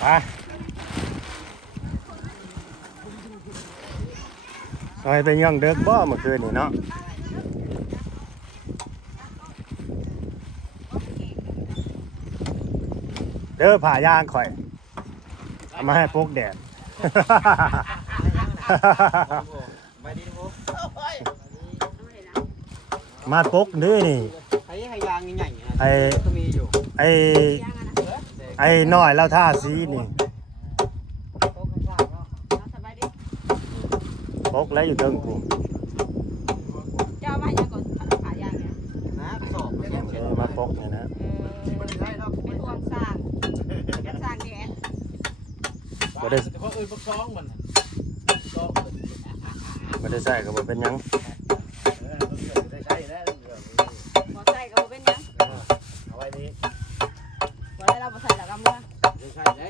ไปซอยไปย่องเด็กบ่เมื่อคืนนี่เนาะเด้อผ่ายางข่อยเอามาให้พวกแดดมาปกนี่นี่ไอ้ยางใหญ่ๆไอ้น้อยแล้วท่าสีนี่ปกแล้วอยู่เทิงกูเจ้ามาอย่างก่อนขายอย่างเนี่ยนะสอบมาปกนี่นะเป็นห่วงสร้างจะสร้างแดดบ่ได้เพราะพวกซ้องมันบ่ได้ใส่ก็บ่เป็นหยังบ่ใส่ก็บ่เป็นหยังเอาไว้นี้บ่ได้เราบ่ใส่แล้วก็เมื่อ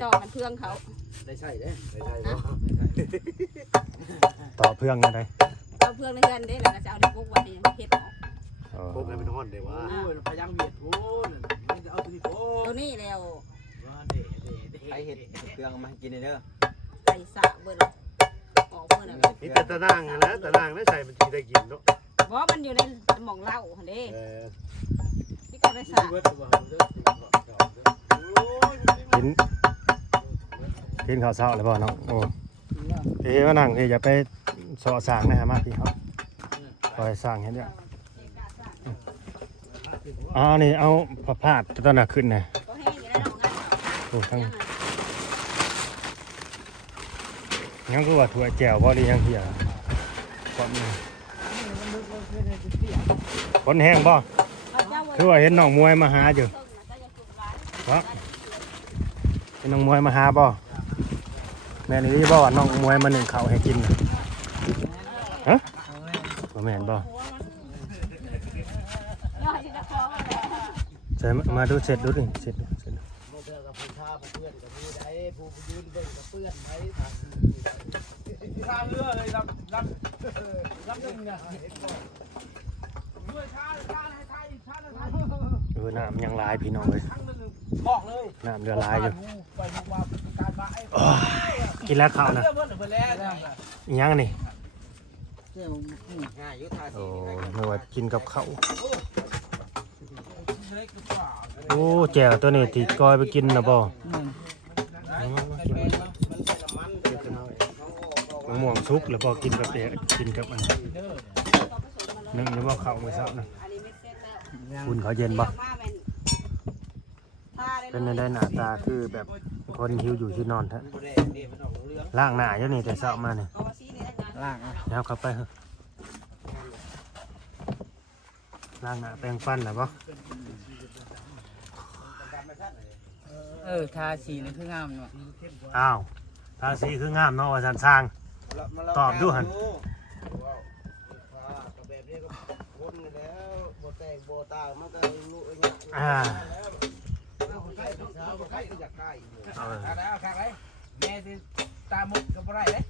ต่อมันเพื่องเขาได้ใช่เด้ได้ใช่บ่ต่อเพื่องยังไงเราเพื่องในเงินเด้แล้วก็จะเอาในกุ๊กไว้ให้เฮ็ดออกพวกนี้เป็นฮ้อนเด้ว่าพยังเวียดโว้นมันจะเอาตัวนี้โว้ตัวนี้แล้วไอเห็ดเครื่องมากินเด้อใส่สะเบิ่นออกเบิ่นน่ะนี่แต่ตะนางนะตะนางได้ใส่มันทีได้กินเนาะบ่มันอยู่ในหม่องเหล้าหั่นเด้นี่ก็ไปสะกินข้าวเช้าเลยบ่น้องโอ้พี่มานั่งพี่อย่าไปสอสร้างนะมาพี่ครับคอยสร้างเห็นเด้อนี่เอาผ้าพาดตอนน่ะขึ้นน่ะก็แห้งอยู่แล้วเนาะโอ้ทั้งยังคือว่าถั่วแจ่วบ่ดียังเหี้ยคนแห้งบ่คือว่าเห็นน้องมวยมาหาอยู่ครับเห็นน้องมวยมาหาบ่แม่นอี่บ่ว่าน้องมวยมาหนึ่งข้าวให้กินฮะบ่แม่นบ่ใส่มาดูเสร็จดูดิเสร็จข้าเรือเลยรับหนึ่งเนี่ยด้วยชาให้ไทยน้ำยังลายพี่น้องเลยบอกเลยน้ำเรือลายอยู่กินแล้วข้าวนะยังนี่โอ้ไม่ว่ากินกับข้าวโอ้แจ่วตัวนี้ติดก้อยไปกินนะบ่ม่วงซุกแล้วพอกินกับเด็กกินกับอันนึ่งหรือว่าข้าวมื้อเช้านะคุณเขาเย็นบ่เป็นในได้หน้าตาคือแบบคนหิวอยู่ที่นอนแท้ล่างหน้าเจ้านี่แต่เช้ามาเนี่ยล่างแล้วเข้าไปเหรอล่างหน้าแปรงฟันหรือเปล่าทาสีนี่คืองามเนาะอ้าวทาสีคืองามเนาะว่าสันสร้างตอบดูหันแม่ที่ตามุกกับอะไรเลย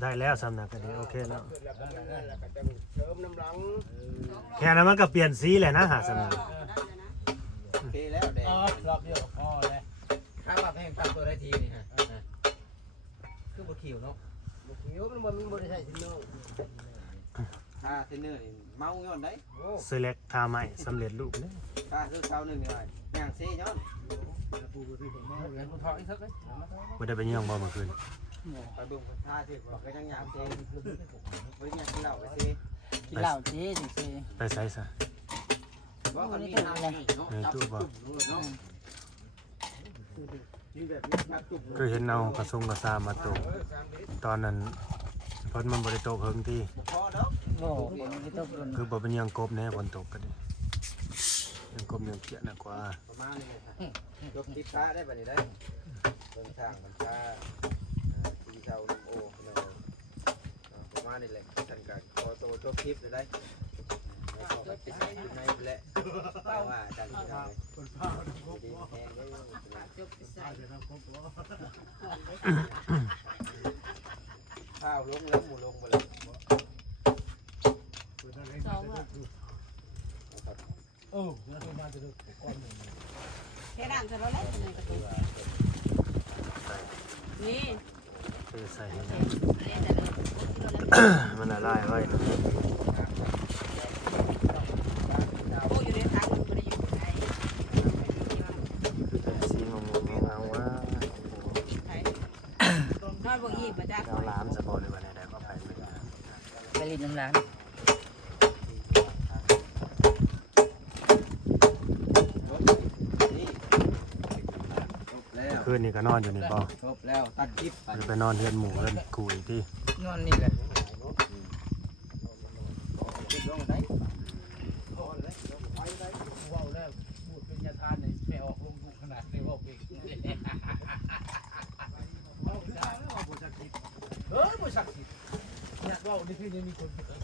ได้แล้วสำนักกันนี้โอเคแล้วแค่นั้นมันก็เปลี่ยนสีเลยนะหาสำนักโอเคแล้วเด็กรอบเดียวพอเลยข้าวแบบแห้งตามตัวได้ทีนี่ฮะคือบะขิวเนาะบะขิวมันบริษัทซินเนอร์ซินเนอร์เมาย้อนได้เซเล็กทาใหม่สำเร็จรูปเนี่ยคือเช้าหนึ่งเลยย่างเซ่ย้อนไม่ได้ไปเยี่ยมบ่เมื่อคืนไปเบิ่งท่าสิบอกก็ยังย่างเซ่ไม่ได้ย่างกินเหล้าไปเซ่กินเหล้าเซ่สิเซ่ไปใส่ซะว่ามันมีน้ำในตู้บ่ก็เห็นเอากระทรงกระซามาตกตอนนั้นฝนมันบริโตกเฮิงที่คือบ่เป็นยังกบแน่ฝนตกกันยังกบยังเปียกหนักกว่าประมาณนี้ยกทิศฟ้าได้แบบนี้ได้เดินทางมันฟ้าที่เช้าลมโอ้ประมาณนี้แหละท่านกับคอโตจบคลิปเลยได้เข้าไปติดอยู่ในแหละว่าท่านที่ทำดีแห้งได้ข้าวลงแล้วหมูลงไปเลย แค่นั้นจะเราเล่นกันเลยกระตุ้นนี่ ใส่ เล่นแต่เลย มันละลายไว้ โอ้อยู่ในทางมันไม่ได้อยู่ไหน สีงงงงว่า น้อยบ่ยีบมาจาก เราล้ามสะโพกเลยวันไหนได้ก็ไปเลย ไปรีดน้ำร้าน นี่จบแล้ว คืนนี้ก็นอนอยู่นี่ป่ะ จบแล้วตัดคลิปไป ไปนอนเฮือนหมูเฮือนกูอีกที่ นอนนี่แหละ ลงได้ ว้าวแล้วพูดเป็นยาทานเนี่ยไม่ออกลงทุกขนาดนี้ว่าเป็นบริษัทสิเนี่ยว่าในที่นี้มีคนเยอะ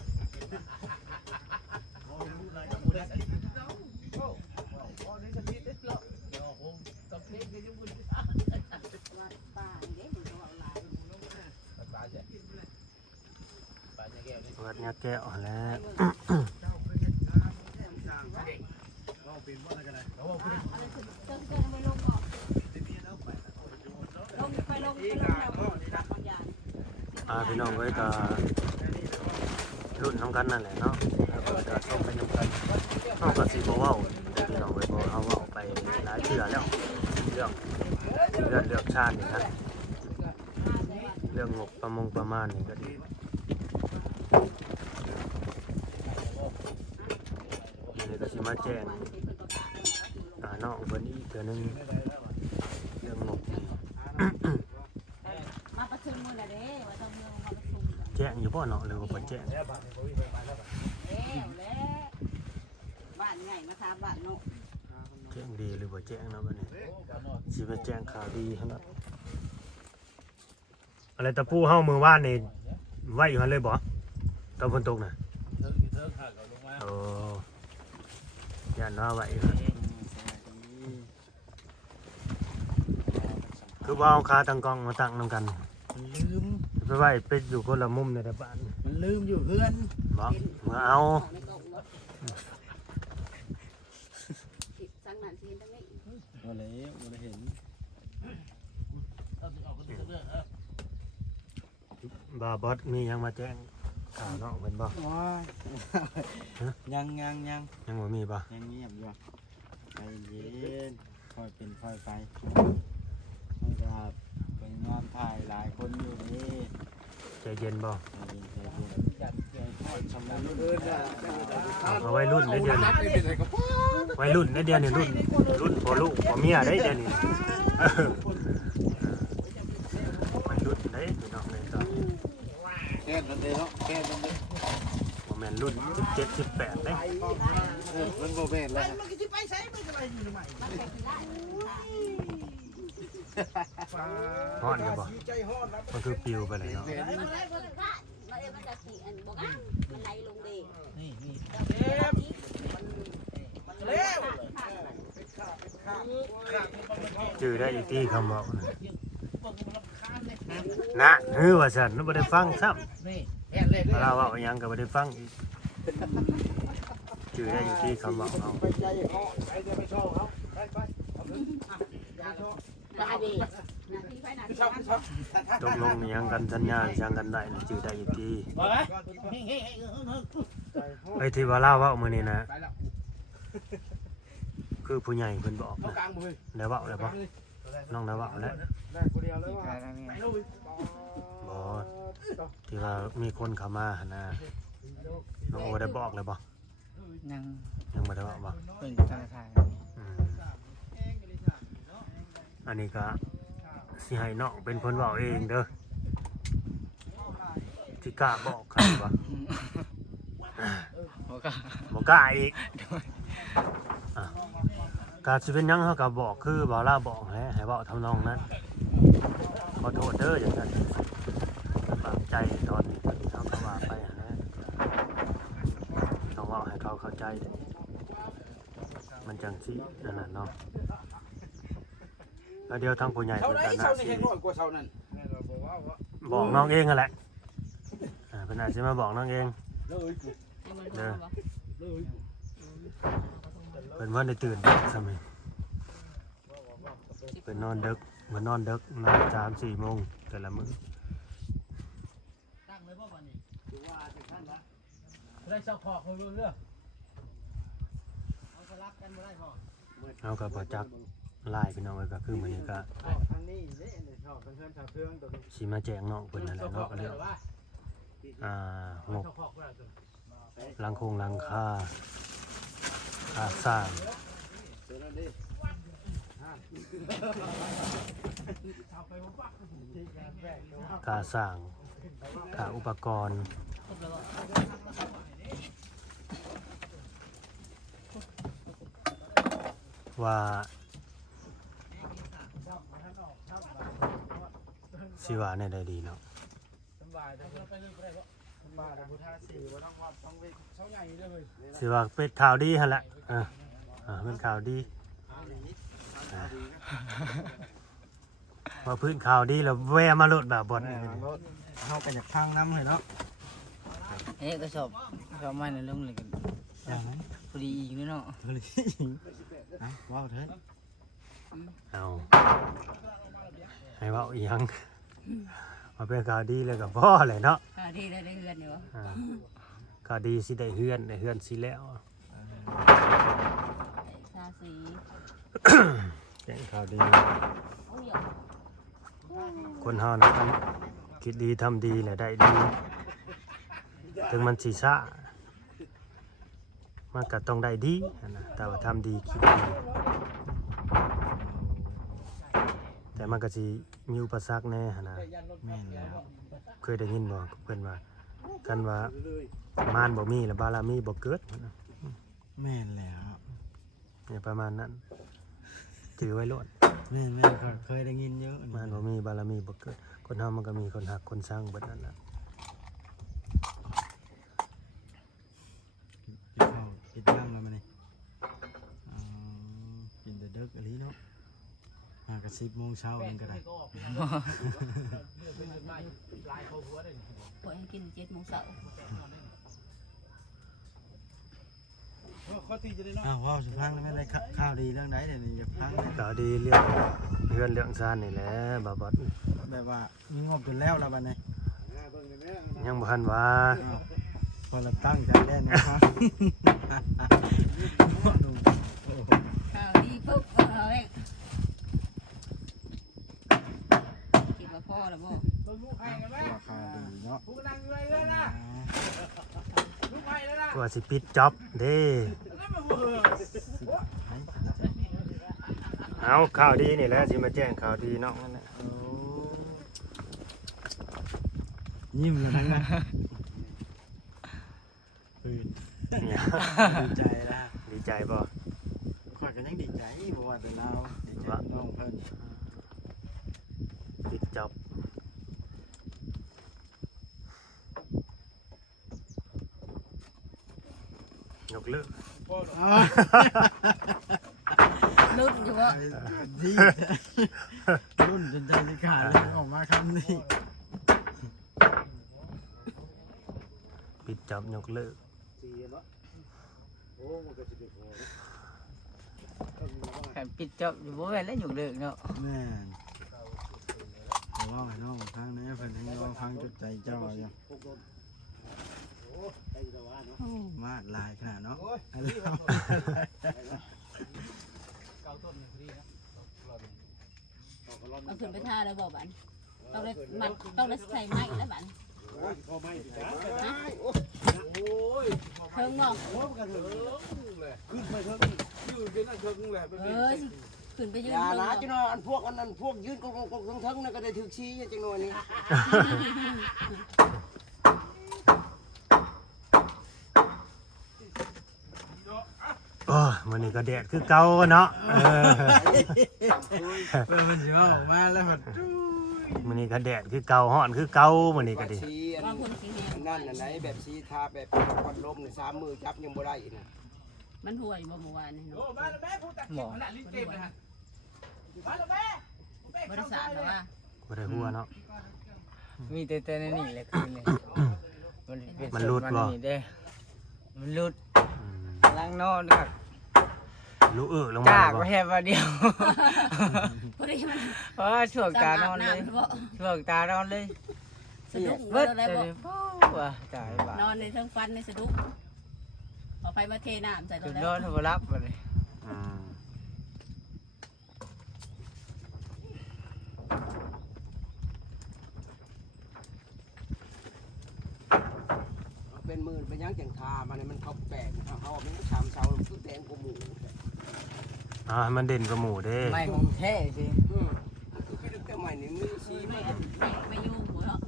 วัดเนี้ยแก้วแล้ว พี่น้องไว้ก็รุ่นน้องกันนั่นแหละเนาะแล้วก็ชมไปน้องกันน้องก็สิบ่เว้าพี่น้องไว้บ่เอาเว้าไปหลายเทื่อแล้วเรื่องชาตินี่นะเรื่องงบประมาณนี่ก็ดีนี่ก็สิมาแจ้งน้องเพิ่นอีกเทื่อนึงเรื่องงบนี่ มาประชุมมื้อละเด้ว่าต้องมาประชุม แจ้งอยู่บ่เนาะหรือว่าบ่แจ้ง แล้วบ้านใหญ่มาทาบ้านเนาะ แจ้งดีหรือบ่แจ้งเนาะบัดนี้สิไปแจ้งข่าวดีหั่นน่ะอะไรตะปูเฮามื้อวานนี่ไว้อยู่หั่นเลยบ่ตอนฝนตกน่ะโอ้ย่านว่าไว้อยู่หั่นคือว่าเอาขาตั้งกล้องมาตั้งนำกัน มันลืม ไปไว้ไปอยู่คนละมุมในบ้าน มันลืมอยู่เพื่อน บ่มาเอา ในกล่องรถสั่งนั้นสิตั้งนี้ มาแล้วมาเห็น บาบอสมีหยังมาแจ้งข่าวเนาะเพิ่นบ่ ว้ายยังยัง ยังบ่มีบ่ ยังเงียบอยู่ใจเย็นค่อยเป็นค่อยไปมันก็เป็นงานถ่ายหลายคนอยู่นี่ ใจเย็นบ่ ใจค่อยชำนาญเรื่อยๆ เอาไว้รุ่นได้เดือนนี้ไว้รุ่นได้เดือนนี้รุ่นพอลูกพอเมียได้เดือนนี้เออไว้รุ่นได้พี่น้องเลยตอนนี้ แค่นั้นเองเนาะแค่นั้นเอง บ่แม่นรุ่น17 18เด้ มันโมเมนต์แล้ว มันแค่ขี้ไล่ ฮ้อนอยู่บ่มันคือปิวไปเลยเนาะ มันไล่บ่ได้ค่ะมันจะสิอันบ่งามมันไหลลงเด้ นี่นี่ ชื่อได้อีกที่คำเว้านะฮือว่าซั่นบ่ได้ฟังซ้ำ นี่แค่เลย เราเว้าหยังก็บ่ได้ฟังอีกชื่อได้อีกที่คำเว้าเอา ไปใจเขาไปเดี๋ยวไปชอบเขาไปเอาขึ้นยาชอบ ได้ดีนาทีไปนาที ชอบชอบ ตกลงอิหยังกันสัญญาจังกันได้นี่ชื่อได้อีกที่ บอกไหม ไอ้ที่ว่าเล่าเว้ามื้อนี้นะ ไปแล้ว คือผู้ใหญ่เพิ่นบอก เขา นะ กลางมือ ได้เว้าแล้วบ่น้องได้เว้าแล้ว ได้คนเดียวแล้วว่า บ่ที่ว่ามีคนเข้ามาหั่นน่ะน้องโอได้บอกเลยบ่ ยัง ยังบ่ได้เว้าบ่ เปิดธนาคาร อืมอันนี้ก็สิให้น้องเป็นคนเว้าเองเด้อที่กล้าบอกใครบ่ โอ้ก็ บ่กล้าอีกอ่ะกาสิเป็นหยังเฮาก็บอกคือบ่ลาบอกแหละให้เว้าทำนองนั้นขอโทษเด้ออย่างนั้นลำบากใจตอนนี้ที่เขาก็ว่าไปหั่นแหละต้องเว้าให้เขาเข้าใจเด้อมันจังสินั่นน่ะเนาะแล้วเดี๋ยวทางผู้ใหญ่ เท่า เพิ่น ไร ก็ เท่า น่า นี้ สิ แห้งน้อยกว่าเท่านั้น บอกน้องเองนั่นแหละเพิ่นน่าสิมาบอกน้องเอง เลย เด้อ เพิ่นว่าได้ตื่นซะมั้ยเพิ่นนอนดึกนอน 3-4 โมงแต่ละมื้อ ตั้งเลยบ่วันนี้ดูว่าจะท่านวะได้เจ้าขอกเลยเรื่องเอาสลับกันบ่ได้พ่อ เอาก็บ่จักลายพี่น้องเอ้ยก็คือมื้อนี้ก็ ทางนี้เด้เนี่ยชอบเพื่อนชาวเครื่องตัวนี้ สิมาแจ้งน้องเพิ่นนั่นแหละเนาะก็เรื่องงบ เจ้าขอกบ่ได้ตัว หลังคงหลังค่าสร้าง เดี๋ยวนั่นดิ เอาไปบ่ปัก ค่าสร้างค่าอุปกรณ์ว่าสิว่าในใดดีเนาะ สบายแต่เราไปเรื่อยบ่ได้บ่ บ้านพุทธาสีว่าต้องวัดต้องวิ่ง เช้าใหญ่เลย สิว่าเป็นข่าวดีหั่นแหละเป็นข่าวดี เอาหนี ว่าพื้นข่าวดีแล้วแวะมาโลดแบบบ่อน รถเข้าไปจากทางน้ำเลยเนาะ เอ๊ะก็ชอบมันในเรื่องอะไรกัน อย่างนั้น พอดีอีกนิดเนาะ เฮ้ยว้าวเถิด เอาให้เว้าอีหยังมาเป็นข่าวดีแล้วก็พ่อแหละเนาะ ดีได้เงินอยู่วะ ข่าวดีสิได้เฮือนสิแล้ว ซาสี แจ้งข่าวดี โอ้ย คนเฮานะคิดดีทำดีแหละได้ดีถึงมันสิช้ามันก็ต้องได้ดีนะแต่ว่าทำดีคิดดีแต่มันก็สิมีอุปสรรคแน่หั่นนะ แม่นแล้ว เคยได้ยินบ่เพิ่นว่ากันว่ามารบ่มีแล้วบารมีบ่เกิดนะ แม่นแล้ว เนี่ยประมาณนั้นถือไว้โลด แม่ก็เคยได้ยินเยอะ มารบ่มีบารมีบ่เกิดคนเฮามันก็มีคนหักคนสร้างเบิดนั่นล่ะ ปิดย่างแล้วมันนี่กินแต่ดึกอะไรเนาะมากระ10 โมงเช้ามันก็ได้ ลายเขาหัวได้ ปล่อยให้กิน7 โมงเช้า ข้อตีจะได้เนาะ ว้าวสุพังแล้วไม่ได้ข่าวดีเรื่องไหนเดี๋ยวนี้จะพัง ข่าวดีเรื่องเฮือนเรื่องซ่านนี่แหละบ่บด แบบว่ามีงบจนแล้วบัดนี้ ยังบ่ทันว่า พอเราตั้งใจแน่นะครับ ข่าวดีปุ๊บเอาเองคิดว่าพ่อแล้วบ่ ลูกไข่กันไหม ราคาดีเนาะ ผู้นั่งอยู่เลยนะลูกไข่แล้วนะ ว่าสิปิดจ็อบเด้ นั่นมันเบื่อ เอาข่าวดีนี่แหละสิมาแจ้งข่าวดีน้องนั่นแหละ ยิ้มเลยทั้งนั้น เนี่ย ดีใจละ ดีใจบ่ ข้อยก็ยังดีใจเพราะว่าแต่เราดีใจน้องเพิ่น ปิดจ็อบยกเลิก ลุ้นอยู่ว่า ดีรุ่นจนใจสิขาดเลยออกมาคำนี้ ปิดจ็อบยกเลิก การปิดจบอยู่บ่แม่นแล้วอยู่เลิกเนาะ แม่นแต่ว่าให้น้องฟังนะเพิ่นให้น้องฟังจุดใจเจ้าอยู่มาหลายขนาดเนาะ เกาต้นหนึ่งทีนะ เอาขึ้นไปท่าแล้วบ่บัดต้องได้มันต้องได้ใส่ไม้แล้วบัด โอ้ย เพิ่งบ่ ขึ้นไปเถอะยืนเป็นนั่นเถอะแหละเป็น สิขึ้นไปยืน อย่า เบิ่ง นะ เนาะ จังหน่อยอันพวกยืนกงทั้งนั่นก็ได้ถึกชี้จังหน่อยนี้ โอ้มื้อนี้ก็แดดคือเก่าเนาะ เพิ่นมันสิว่าออกมาแล้วมัน มื้อนี้ก็แดดคือเก่าฮ้อนคือเก่ามื้อนี้ก็ดิ ชี้อัน บางคนสิแฮง นั่นอันไหนแบบชี้ทาแบบควันลมนี่3 มือจับยังบ่ได้อีกนะ มันห่วยบ่เมื่อวานนี่ โอ้ เนาะ มาแล้วแม่ผู้ตัดเก็บขนาดลิ้นเต็มเลยฮะมาแล้วแม่ บริษัทแต่ว่า บ่ได้หัวเนาะ มีแต่ในนี่แหละคืนนี่ มันหลุดบ่ เด้มันหลุด อืม ล้างนอนครับ รู้ลงมา จ้า บ่ ก็แค่ว่าเดียว พอดีมัน เพราะว่าช่วงตานอนเลย ำบ่ ช่วงตานอนเลย สะดุ้ง เบิด อะไร เล บ่ ยว่าจ่ายบาท นอนในเทิงฟันในสะดุ้งเอาไปมาเทน้ำใส่ร คื ถ อ แล้ น ว อนบ่รับมาเลย อืม เป็นหมื่นเป็นยังจังทามันมันเขาแปลกเขาเอามันชามเช้าคือแดงกว่าหมู ให้มันเด่นกว่าหมูเด้ ไม่ของแท้สิ คือพี่ดึกแต่ใหม่นี่มีชี ไม่ มัน ไม่ยุ่งหัวเนาะ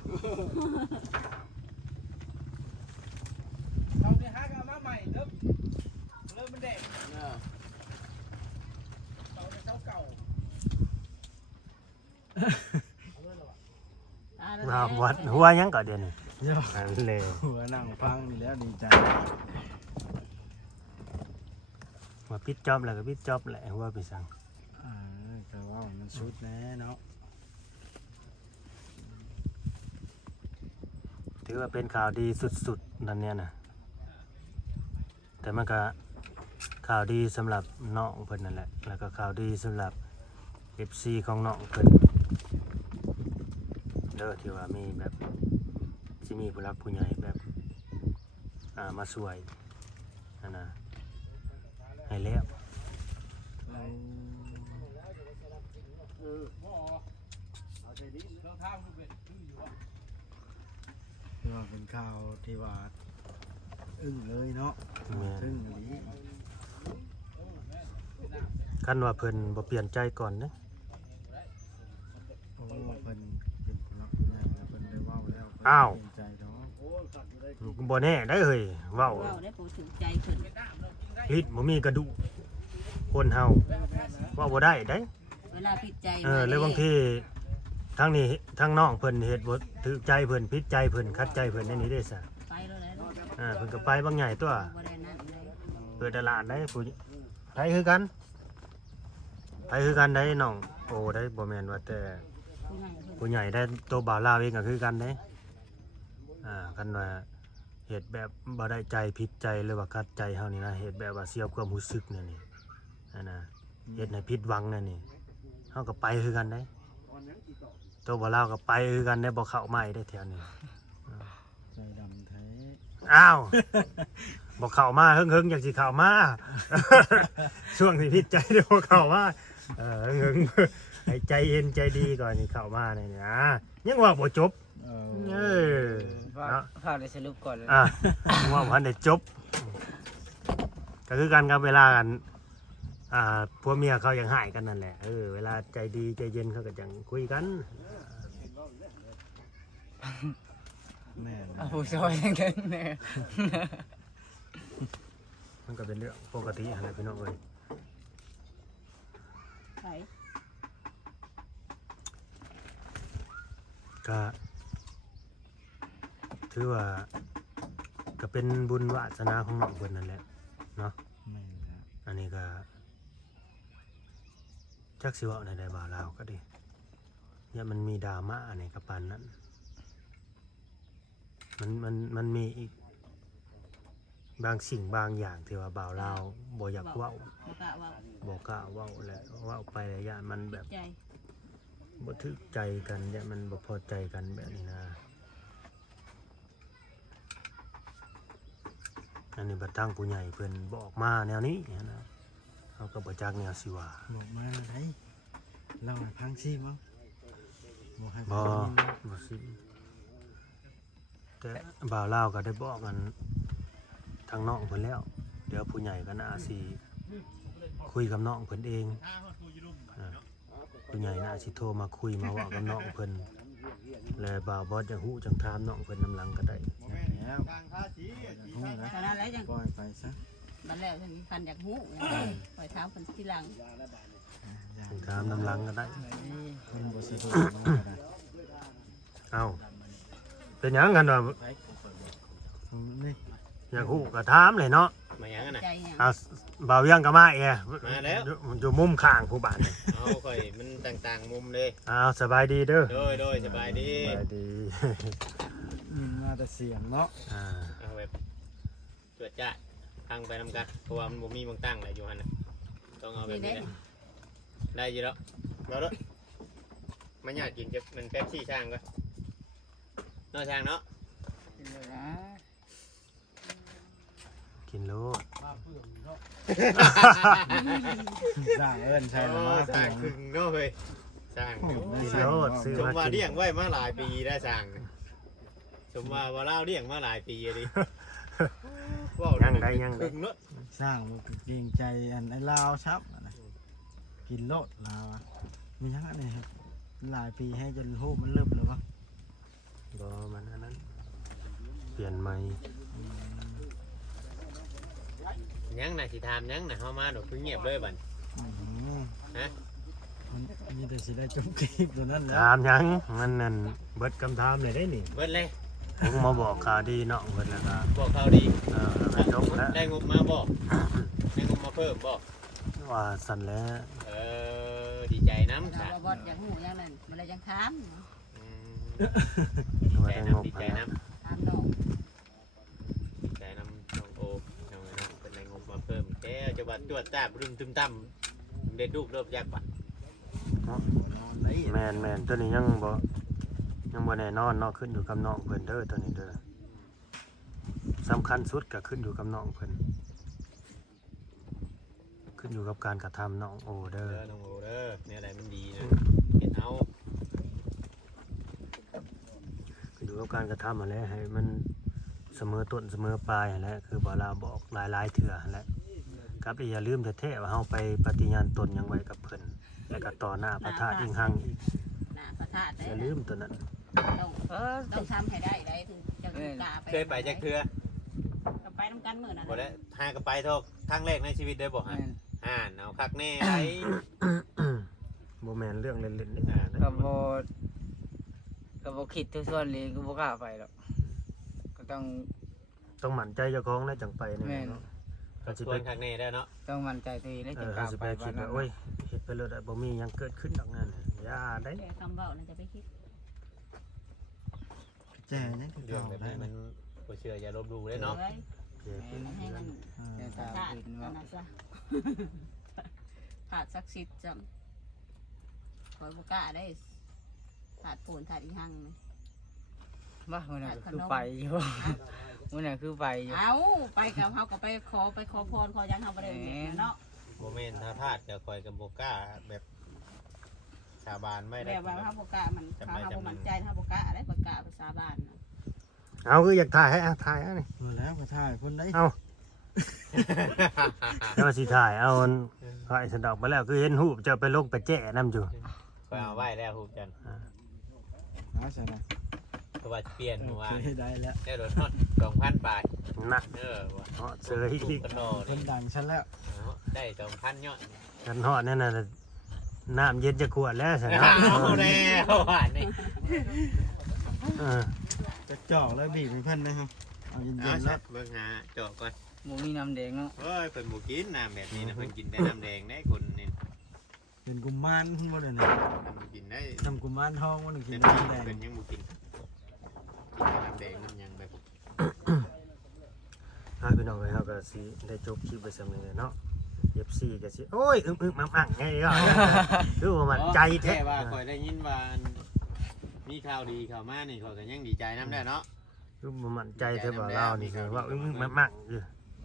เราเนี่ยหากันมาใหม่เริ่มมันเด็กเราเนี่ยเจ้าเก่า วัดหัวยังก็เดี๋ยวนี้ ย่อ อันเลย หัวนั่งฟังนี่แล้วดีใจ มาปิดจ็อบแล้วก็ปิดจ็อบแหละหัวไปสั่ง ก็ว่ามันชุดแน่เนาะ ถือว่าเป็นข่าวดีสุดๆนั่นเนี่ยนะแต่มันก็ข่าวดีสำหรับน้องเพิ่นนั่นแหละแล้วก็ข่าวดีสำหรับ FC ของน้องเพิ่นเด้อที่ว่ามีแบบสิมีผู้รักผู้ใหญ่แบบมาช่วยนั่นนะให้แล้ว เรา เราท่ามันเป็นชื่ออยู่ว่า ที่ว่าเป็นข่าวที่ว่าอึ้งเลยเนาะ แม่น ทึ่งอีหลี คันว่าเพิ่นบ่เปลี่ยนใจก่อนเด้ โอ้เพิ่นเป็นผู้รักผู้ใหญ่แล้วเพิ่นได้เว้าแล้วเพิ่น อ้าว เปลี่ยนใจเนาะ บ่แน่ได้เฮ้ยเว้า เว้าได้ปูถึงใจขึ้น ลิ้นบ่มีกระดูกคนเฮาเว้าบ่ได้เด้ เวลาผิดใจ หรือบางทีทั้งนี้ทั้งน้องเพิ่นเฮ็ดบ่ถูกใจเพิ่นผิดใจเพิ่นขัดใจเพิ่นในนี้ได้ซะ ไปแล้วแหละ เพิ่นก็ไปบางใหญ่ตัว บ่ได้นั่นเลย เปิดตลาดได้ผู้ไผคือกันไผคือกันได้น้องโอ้ได้บ่แม่นว่าแต่ ผู้ใหญ่เพิ่น ผู้ใหญ่ได้ตัวบ่าวลาวเองก็คือกันเด้กันว่าเฮ็ดแบบบ่ได้ใจผิดใจหรือว่าขัดใจเฮานี่นะเฮ็ดแบบว่าเสียความรู้สึกนั่นนี่นะเฮ็ดให้ผิดหวังนั่นนี่เฮาก็ไปคือกันได้ตัวบ่าวลาวก็ไปคือกันได้บ่เข้าใหม่ได้แถวนี้ ใจดำแท้ อ้าว บอกเข้ามาเฮิงๆอยากสิเข้ามา ช่วงที่พิดใจเดี๋ยวเข้ามาเฮิงๆให้ใจเย็นใจดีก่อนนี่เข้ามาเนี่ยนะยังว่าบ่จบ เออ ฝากได้สรุปก่อนเลย ว่าพันได้จบ ก็คือกันกับเวลากันผัวเมียเขายังหายกันนั่นแหละเวลาใจดีใจเย็นเขาก็จังคุยกัน แม่น ผู้ช่วยยังไงเนี่ย มันก็เป็นเรื่องปกติอะไรพี่น้องเอ้ย ไป ก็ถือว่าก็เป็นบุญวาสนาของน้องเพิ่นนั่นแหละเนาะ แม่นครับ อันนี้ก็จักสิเว่าในใดบ่าวลาวก็ดีเนี่ยมันมีดราม่าในกระปานนั้นมันมีอีกบางสิ่งบางอย่างที่ว่าบ่าวลาวบ่อยากเว้า บ่กะเว้า บ่กล้าเว้าแหละเว้าไประยะมันแบบ ใจ บ่ถึกใจกันเนี่ยมันบ่พอใจกันแบบนี้นะอันนี้บัดทางผู้ใหญ่เพิ่นบอกมาแนวนี้นะเฮาก็บ่จักแนวสิว่า บอกมาไหนเล่าให้พังซิมั้งบอกให้ บ่ ฟังนิดนึง บ่สิแต่บ่าวลาวก็ได้บอกกันทางน้องเพิ่นแล้ว เดี๋ยวผู้ใหญ่ก็น่าสิคุยกับน้องเพิ่นเองผู้ใหญ่น่าสิโทรมาคุยมาเว้ากับน้องเพิ่นแล้วบ่าวบอสจะฮู้จังถามน้องเพิ่นนํหลังก็ได้ แล้ว พูดนะ ตอนนั้นแล้วจัง ปล่อยไปซะ บัดแล้วฉันคันอยากฮู้ปล่อยเท้าเพิ่นทีหลัง อย่า จังถามนํหลังก็ได้ คนบ่สะดวกเนาะก็ได้ เอ้าเป็นหยังกันว่า นี่ อยากฮู้ก็ถามเลยเนาะ มาอย่างนั้นน่ะ ใจหยัง เอาบ่าวเวียังก็มาแอ มาแล้ว อยู่มุมข้างผู้บ้านนี่ เอาค่อยมันต่างๆมุมเลย เอาสบายดีเด้อ โดยสบายดี สบายดี มาแต่เสียงเนาะ เอาแบบตรวจจ้าทางไปนำกันเพราะว่ามันบ่มีบางตั้งอะไรอยู่หั่นน่ะก็ ต้องเอาแบบนี้แหละได้อยู่แล้วเราด้วยมันอยากกินจะมันแป๊บซี่ช่างก็นอช่างเนาะ กินเลยนะ กินโลด มาเพื่อนเนาะ สร้างเอิ้นใช่แล้วมา ช่างคึงเนาะเฮ้ยช่าง กิ กิน น โล โล ด ด ซื้อมาว่าเลี้ยงไว้มาหลายปีได้ช่างสมว่าว่าเล่าเลี้ยงมาหลายปีดิยังได้ยังคึงเนาะ สร้างมันเกรงใจอันไอ้ลาวชับนะกินโลดลาวอะมีทั้งอันนี้ครับหลายปีให้จนโหมันเริ่มเลยวะ บ่มันอันนั้นเปลี่ยนใหม่ยังน่ะสิถามยังน่ะเฮามาดอกคือเงียบเลยบัด ฮะ มันมีแต่สิได้จบคลิปตัวนั้นแหล้ว ถามยังมันนั่นเบิดคำถามเลยได้นี่ เบิดเลย ผมมาบอกข่าวดีเนาะเบิดแล้วก็ บอกเขาดี แล้วก็จบแล้ว ได้งบมาบ่ได้งบมาเพิ่มบ่ ว่าสั่นแล้ว ดีใจน้ำ เรา ค่ะ บดอย่างหูอย่างนั้นมันเลยยังถาม ว่า ใจ ได้งบ น้ำดีใจ แล้ว น้ำ ถามน้อง ใจน้ำน้องโอน้องนะเป็นได้งบมาเพิ่มแกจะว่าตรวจจ้าบรึมตึมตั้มเด็ดลูกเริ่มยากปะ แม่นตัวนี้ยังบ่แน่นอนเนาะขึ้นอยู่กับน้องเพิ่นเด้อตัวนี้เด้อสำคัญสุดก็ขึ้นอยู่กับน้องเพิ่นขึ้นอยู่กับการกระทำน้องโอเด้อ น้องโอเด้อเนี่ยอะไรมันดีนะเห็นเอา ขึ้นอยู่กับการกระทำอะไรให้มันเสมอต้นเสมอปลายนั่นแหละคือบ่ลาบอกหลายๆเถื่อนั่นแหละครับอย่าลืมแท้ๆว่าเฮาไปปฏิญาณตนหยังไว้กับเพิ่นแล้วก็ต่อหน้าพระธาตุอิงหังอีก หน้าพระธาตุได้ อย่าลืมตัวนั้น ต้องทำให้ได้ถึงจะกล้าไป เคยไปจักเทือ ไปน้ำกันมื้อนั้น บ่ได้หากไปทอกครั้งแรกในชีวิตได้บ่ฮะเอาคักแน่ไอ้ บ่แม่นเรื่องเล่นๆนี่ ก็บ่คิดทุกส่วนเลยก็บ่กล้าไปหรอกก็ต้อง ต้องมั่นใจเจ้าของแล้วจังไปนี่ แม่น เนาะ ก็ชวนคักแน่ได้เนาะ ต้องมั่นใจตัวเองแล้ว เอ จะ อก ล้า สิ ไป ไปคิดว่าโอ้ยเฮ็ดไปเลยบ่มีหยังเกิดขึ้นดอกนั่นอย่าได้ แกคำเว้าน่ะจะไปคิด แจ้ยังคือ เรื่อง เก่า แบบ ได้ นี้มันบ่เชื่ออย่าลบหลู่เลยเนาะ เลย เจ็บ ให้มัน แต่ พระ ตา ธาตุ เห็น อั ว่าน นั้นซะธาตุศักดิ์สิทธิ์จำคอยบ่กล้าได้ธาตุปูนธาตุอีหังนี่ ว่ามันน่ะคือไปอยู่มันน่ะคือไปอยู่ เอาไปกับเขาก็ไปขอพรขอยังเขาบ่ได้เฮ็ดเนาะ บ่แม่นถ้าพลาดก็คอยกับบ่กล้าแบบสาบานไม่ได้ แบบว่าเขาบ่กล้ามันเขาบ่มั่นใจเขาบ่กล้าอะไรบ่กล้าภาษาบ้านน่ะ เอาคืออยากถ่ายให้ถ่ายนี่ เออแล้วก็ถ่ายคนได้ เอาแล้วสิถ่ายเอาถ่ายสะดอกไปแล้วคือเห็นรูปจะไปลงไปแจ้นํอยู่ คอยเอาไว้แล้วฮู้จัน เอาใช่ไหม เพราะว่าเปลี่ยน โอ เมื่อวา เคน ได้แล้ว ได้รถฮอด 2,000 บาท นะ ว่ะ เนาะเสยอีก กันโน เพิ่นดังฉันแล้ว ได้ 2,000ยอด กันฮอดนั่นน่ะน้ำเย็นจะขวดแล้วซั่น เอา เนาะ แล้วหวานนี่ เออ จะจอกแล้วบีบให้เพิ่นนะครับเอาเย็ เอา นๆ สั แล้ว ตว์เบิ่งหาจอกก่อน บ่มีน้ำแดงเนาะ เฮ้ยเพิ่นบ่กินน้ำแบบนี้นะเพิ่นกินแต่น้ำแดงได้คนนี่ เป็นกุมารเพิ่นบ่ได้นะ ทำกินได้ ทำกุมารทองบ่ได้กิ แต่ น นี่ น้ำแดง เพิ่นยังบ่กินน้ำแดงน้ำหยังแบบ พี่น้องเอ้ยเฮาก็สิได้จบคลิปไปซะมื้อเนาะ FC ก็สิโอ้ยอึ้งๆมั่งๆไงก็คือว่ามันใจแท้ ว่าข่อยได้ยินว่ามีข่าวดีเข้ามานี่ข่อยก็ยังดีใจนำได้เนาะ คือบ่มั่นใจเท่าว่าเรานี่คือว่าอึ้งๆมั่งๆอยู่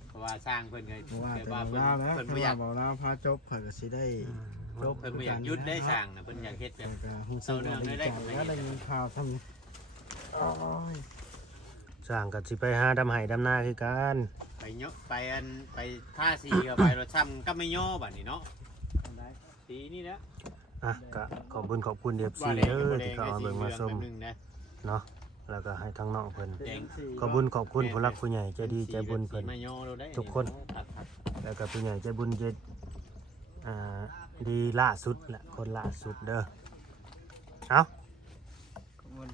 เพราะว่าสร้างเพิ่นเคย เพราะว่า เคย แต่ ว่า บ่ เพิ่น ลาวแล้ว เพิ่น เพิ่ บ่ น อยา ว่าก บ่ลาวพาจบข่อยก็สิได้จบ เพิ่นบ่อยากหยุดได้สร้างนะเพิ่นอยากเฮ็ดแบบ ก็ฮู้สึกว่าดีใจแล้วได้ยินข่าวทำโอ้ย สร้างก็สิไปหาดำไห้ดำนาคือกัน ไปเนาะไปอันไปท่าสีก็ไปรถช่ำก็ไม่ย่อบัดนี้เนาะสีนี่แหละ อ่ะก็ขอบคุณ FC เด้อที่เข้ามาเบิ่งมาชมเนาะแล้วก็ให้ทั้งน้องเพิ่น แดง ขอบคุณผู้รักผู้ใหญ่ใจดีใจบุญเพิ่น มาย่อเราได้ ทุกคน แล้วก็ผู้ใหญ่ใจบุญใจดีล่าสุดแหละคนล่าสุดเด้อเอา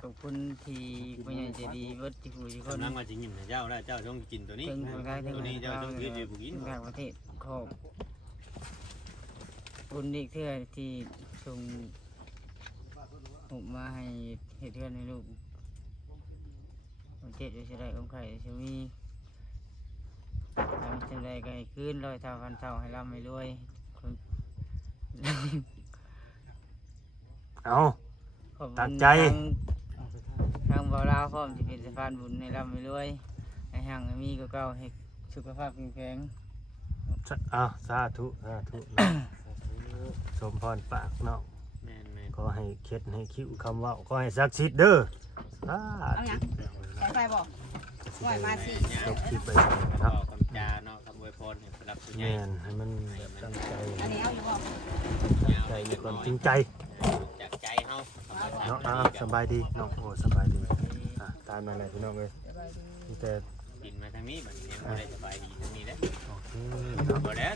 ขอบคุณที่ผู้ใหญ่ใจดีเบิดที่ผู้ทุกคน กำลังว่าจะกินเจ้าแล้วเจ้าต้องกินตัวนี้ ถึงคนไทยถึง ตัวนี้เจ้าต้องกินอยู่บุกิน ต่างประเทศขอบคุณอีกเทื่อที่ส่งผมมาให้เฮ็ดเทื่อนให้ลูกเจ็ดอยู่สิได้องค์ไข่สิมีทำจังใดก็ให้คืนร้อยเท่าพันเท่าให้ร่ำให้รวยข เอา ขอบคุณ ตัดใจ ทางบ่าวลาวพร้อมที่เป็นสะพานบุญให้ร่ำให้รวยให้ห่างให้มีก็เก่าให้สุขภาพแข็งแรง สาธุเนาะสมพรปากเนาะ แม่น ขอให้เข็ดให้คิ้วคำเว่าขอให้ศักดิ์สิทธิ์เด้อสา เอา ธุ หยังใส่ไฟบ่ ปล่อยมาสิ จบคลิปไปก่อน ๆ เนาะ ขอคำจาเนาะคำอวยพรให้ผู้รับผู้ใหญ่ แม่นให้มันแบบตั้งใจ อันนี้เอาอยู่บ่ ใจมีความจริงใจ จากใจเฮา เนาะสบายดีเนาะโอ้สบายดีตามนั่นแหละพี่น้องเอ้ยมีแต่ บินมาทางนี้บัดนี้ยังบ่ได้สบายดีทางนี้แหละ โอเคเนาะ บ่แล้ว